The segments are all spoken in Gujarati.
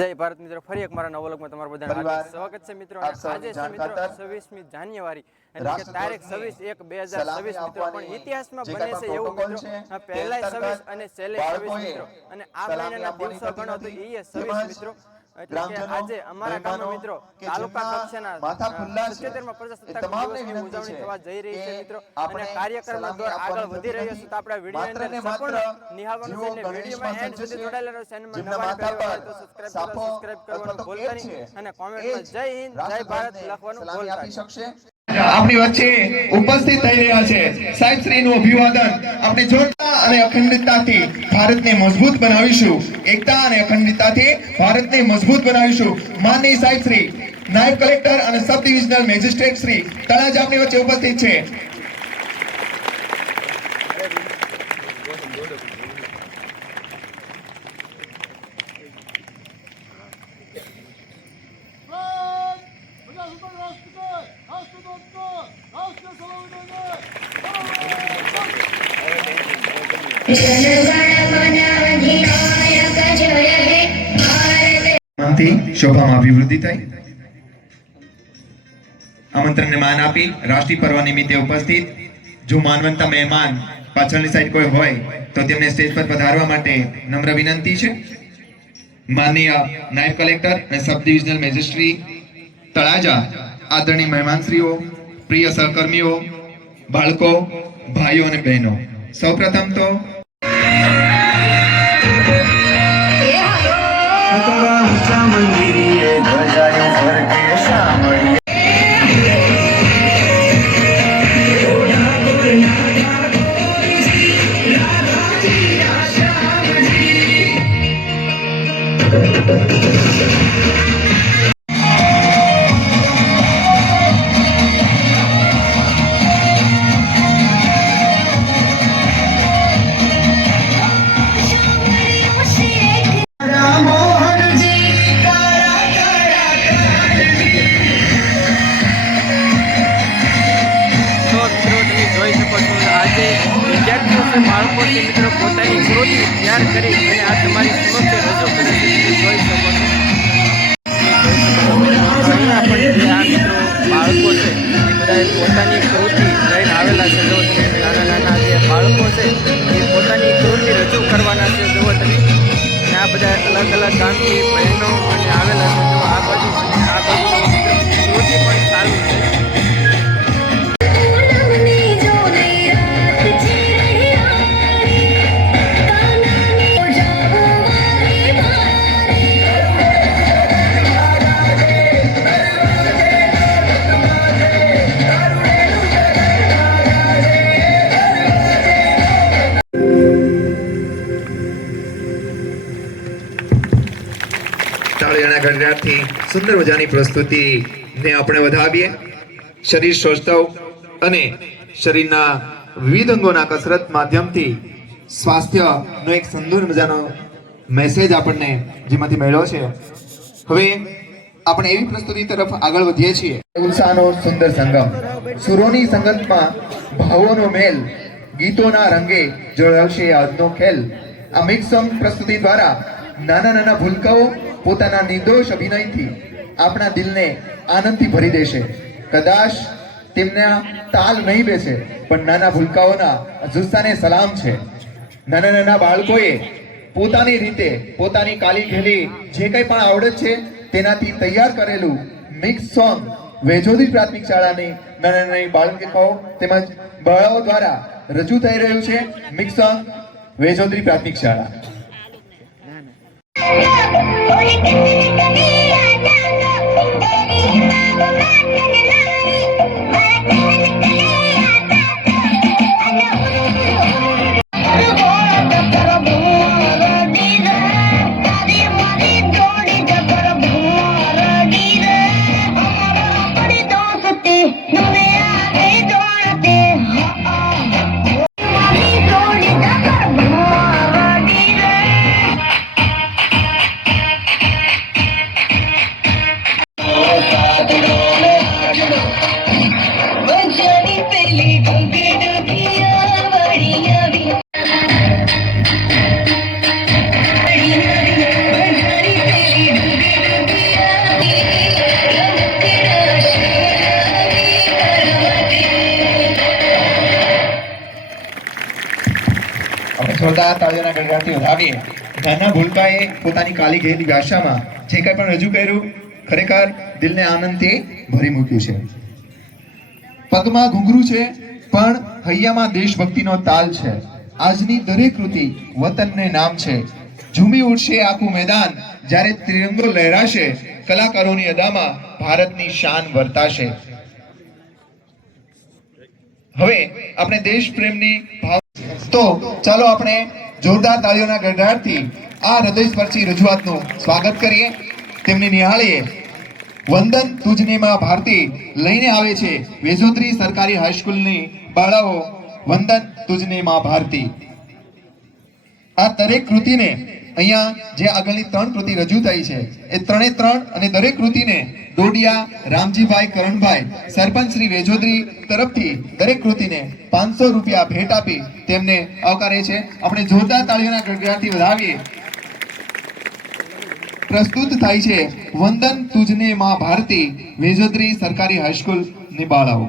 જય ભારત મિત્રો, ફરી એક મારા નવા વ્લોગમાં તમારું બધાનું સ્વાગત છે મિત્રો। આજે છે મિત્રો 26મી જાન્યુઆરી એટલે કે તારીખ 26/1/2026 મિત્રો। પણ ઇતિહાસમાં બને છે એવું મિત્રો, પહેલા 26 અને છેલ્લે 26 મિત્રો, અને આ મહિનાના દિવસો ગણો તો એ 26 મિત્રો। એટલે કે આજે અમારા ગામમાં મિત્રો તાલુકા કક્ષાના 77માં પ્રજાસત્તાક દિવસની ઉજવણી થવા જઈ રહી છે મિત્રો, અને કાર્યક્રમનો દોર આગળ વધી રહ્યો છે। તો આપણા વિડીયો અંદર સંપૂર્ણ નિહાળવાનું છે, અને વિડીયોમાં એન્ડ સુધી જોડાયેલા રહો। ચેનલમાં નવા આવ્યા તો સબસ્ક્રાઇબ કરવાનું ભૂલતા નહીં, અને કોમેન્ટમાં જય હિન્દ જય ભારત લખવાનું ભૂલતા નહીં। આપણી વચ્ચે ઉપસ્થિત થઈ રહ્યા છે સાહેબ શ્રીનું અભિવાદન આપણે જોડતા અને અખંડિતતાથી ભારતને મજબૂત બનાવીશું। એકતા અને અખંડિતતાથી ભારતને મજબૂત બનાવીશું। માનનીય સાહેબ શ્રી નાયબ કલેક્ટર અને sub divisional magistrate Shri Talaja આપણી વચ્ચે ઉપસ્થિત છે। શોભામાં અભિવૃદ્ધિ થઈ આમંત્રણને માન આપી રાષ્ટ્રીય પર્વ નિમિત્તે ઉપસ્થિત જો માનવંતા મહેમાન પાછળની સાઈડ કોઈ હોય તો તેમને સ્ટેજ પર પધારવા માટે નમ્ર વિનંતી છે। માનનીય નાયબ કલેક્ટર અને સબ ડિવિઝનલ મેજિસ્ટ્રેટ તળાજા, આદરણીય મહેમાનશ્રીઓ, પ્રિય સહકર્મીઓ, બાળકો, ભાઈઓ અને બહેનો, સૌપ્રથમ તો બાળકો છે મિત્રો પોતાની કૃતિ તૈયાર કરી અને આ તમારી સમક્ષ રજૂ કરે છે। જોઈ શકો છો અહીંયા પણ જે આ મિત્રો બાળકો છે એ બધા પોતાની કૃતિ લઈને આવેલા છે। જો તમે નાના નાના જે બાળકો છે એ પોતાની કૃતિ રજૂ કરવાના છે। જુઓ તમે, અને આ બધા અલગ અલગ ગામથી બહેનો અને આવેલા છે। જો આ બાજુ કૃતિ પણ ચાલુ છે। ગણરાજથી સુંદર મજાની પ્રસ્તુતિને આપણે વધાવીએ। શરીર સૌષ્ઠવ અને શરીરના વિવિધ અંગોના કસરત માધ્યમથી સ્વાસ્થ્યનો એક સુંદર મજાનો મેસેજ આપણને જેમાંથી મળ્યો છે। હવે આપણે એવી પ્રસ્તુતિ તરફ આગળ વધીએ છીએ। ઉત્સાહનો સુંદર સંગમ, સુરોની સંગતમાં ભાવોનો મેલ, ગીતોના રંગે જોડાશે આજનો ખેલ। આ મિક્સ સોંગ પ્રસ્તુતિ દ્વારા નાના નાના ભૂલકાઓ પોતાના નિર્દોષ અભિનયથી આપણા દિલને આનંદથી ભરી દેશે। કદાચ તેમના તાલ નહીં બેસે, પણ નાના ભૂલકાઓના જુસ્સાને સલામ છે। નાના નાના બાળકોએ પોતાની રીતે પોતાની કાલી ઘેલી જે કંઈ પણ આવડત છે તેનાથી તૈયાર કરેલું મિક્સ સોંગ વેજોદરી પ્રાથમિક શાળાની નાના નાની બાળકો તેમજ બાળાઓ દ્વારા રજૂ થઈ રહ્યું છે। મિક્સ સોંગ વેજોદરી પ્રાથમિક શાળા। આપણે જોરદાર તાળીઓના ગણગણાટથી વધાવીએ. નાના ભૂલકાએ પોતાની કાલી ઘેલી ભાષામાં જે કંઈ પણ રજૂ કર્યું ખરેખર દિલને આનંદથી ભરી મૂક્યું છે. પગમાં ઘૂંઘરું છે પણ હૈયામાં દેશભક્તિનો તાલ છે. આજની દરેક કૃતિ વતનને નામ છે. ઝૂમી ઉઠશે આખું મેદાન જ્યારે ત્રિરંગો લહેરાશે. કલાકારોની અદામાં ભારતની શાન વર્તાશે. હવે આપણે દેશ પ્રેમની ભાવ તો ચાલો આપણે જોરદાર તાળીઓના ગડગડાટથી આ હૃદયસ્પર્શી રજૂઆતનું સ્વાગત કરીએ. તેમની નિહાળીએ. વંદન તુજને માં ભારતી લઈને આવે છે વેજોદરી સરકારી હાઈસ્કૂલની બાળાઓ. વંદન તુજને માં ભારતી. આ દરેક કૃતિને અહીંયા જે આગળની 3 કૃતિ રજૂ થઈ છે એ 3 અને દરેક કૃતિને ડોડિયા રામજીભાઈ કરણભાઈ સરપંચ શ્રી વેજોદરી તરફથી દરેક કૃતિને 500 રૂપિયા ભેટ આપી તેમને આવકારે છે. આપણે જોરદાર તાળીઓના ગડગડાટથી વધાવીએ. પ્રસ્તુત થાય છે વંદન તુજને માં ભારતી વેજોદરી સરકારી હાઈસ્કૂલ ની બાળાઓ.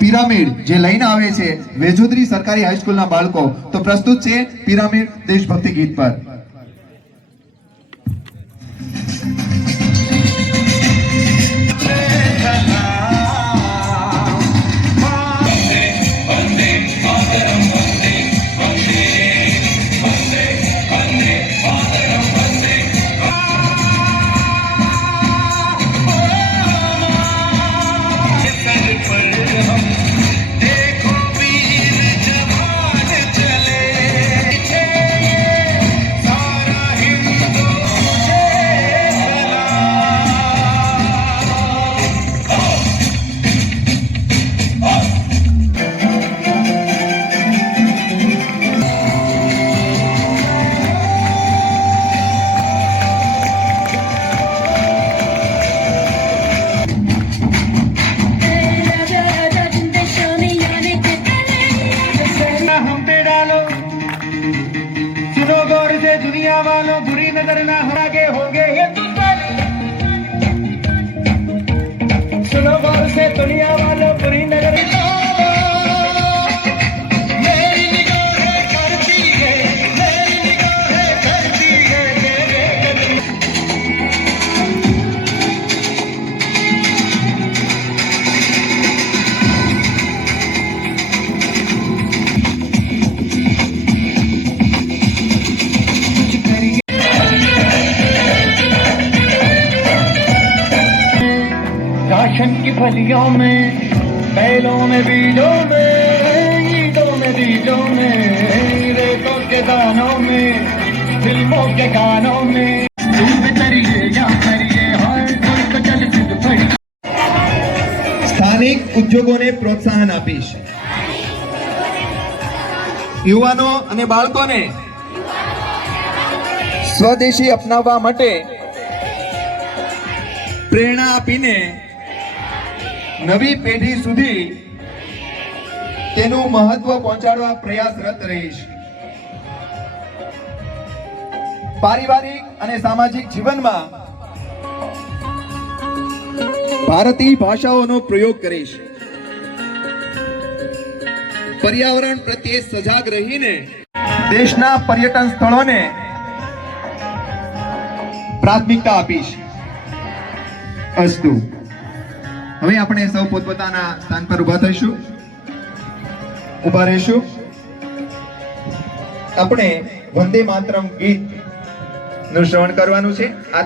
પિરામિડ જે લઈને આવે છે વેજોદરી સરકારી હાઈસ્કૂલના બાળકો. તો પ્રસ્તુત છે પિરામિડ દેશભક્તિ ગીત પર. गुलशन की फलियों में, बैलों में बीजों में, ईदों में बीजों में, रेतों के दानों में, फिल्मों के गानों में, तुम तरिए या करिए हाय कोई तो चल सिद्ध पड़ी। સ્થાનિક ઉદ્યોગોને પ્રોત્સાહન આપીશ. યુવાનો અને બાળકોને સ્વદેશી અપનાવવા માટે પ્રેરણા આપીને નવી પેઢી સુધી તેનું મહત્વ પહોંચાડવા પ્રયાસરત રહીશ. પારિવારિક અને સામાજિક જીવનમાં ભારતીય ભાષાઓનો પ્રયોગ કરીશ. પર્યાવરણ પ્રત્યે સજાગ રહીને દેશના પર્યટન સ્થળોને પ્રાથમિકતા આપીશ. અસ્તુ. હવે આપણે સૌ પોતપોતાના સ્થાન પર ઊભા થઈશું, ઊભા રહીશું. આપણે વંદે માતરમ ગીત નું શ્રવણ કરવાનું છે. આ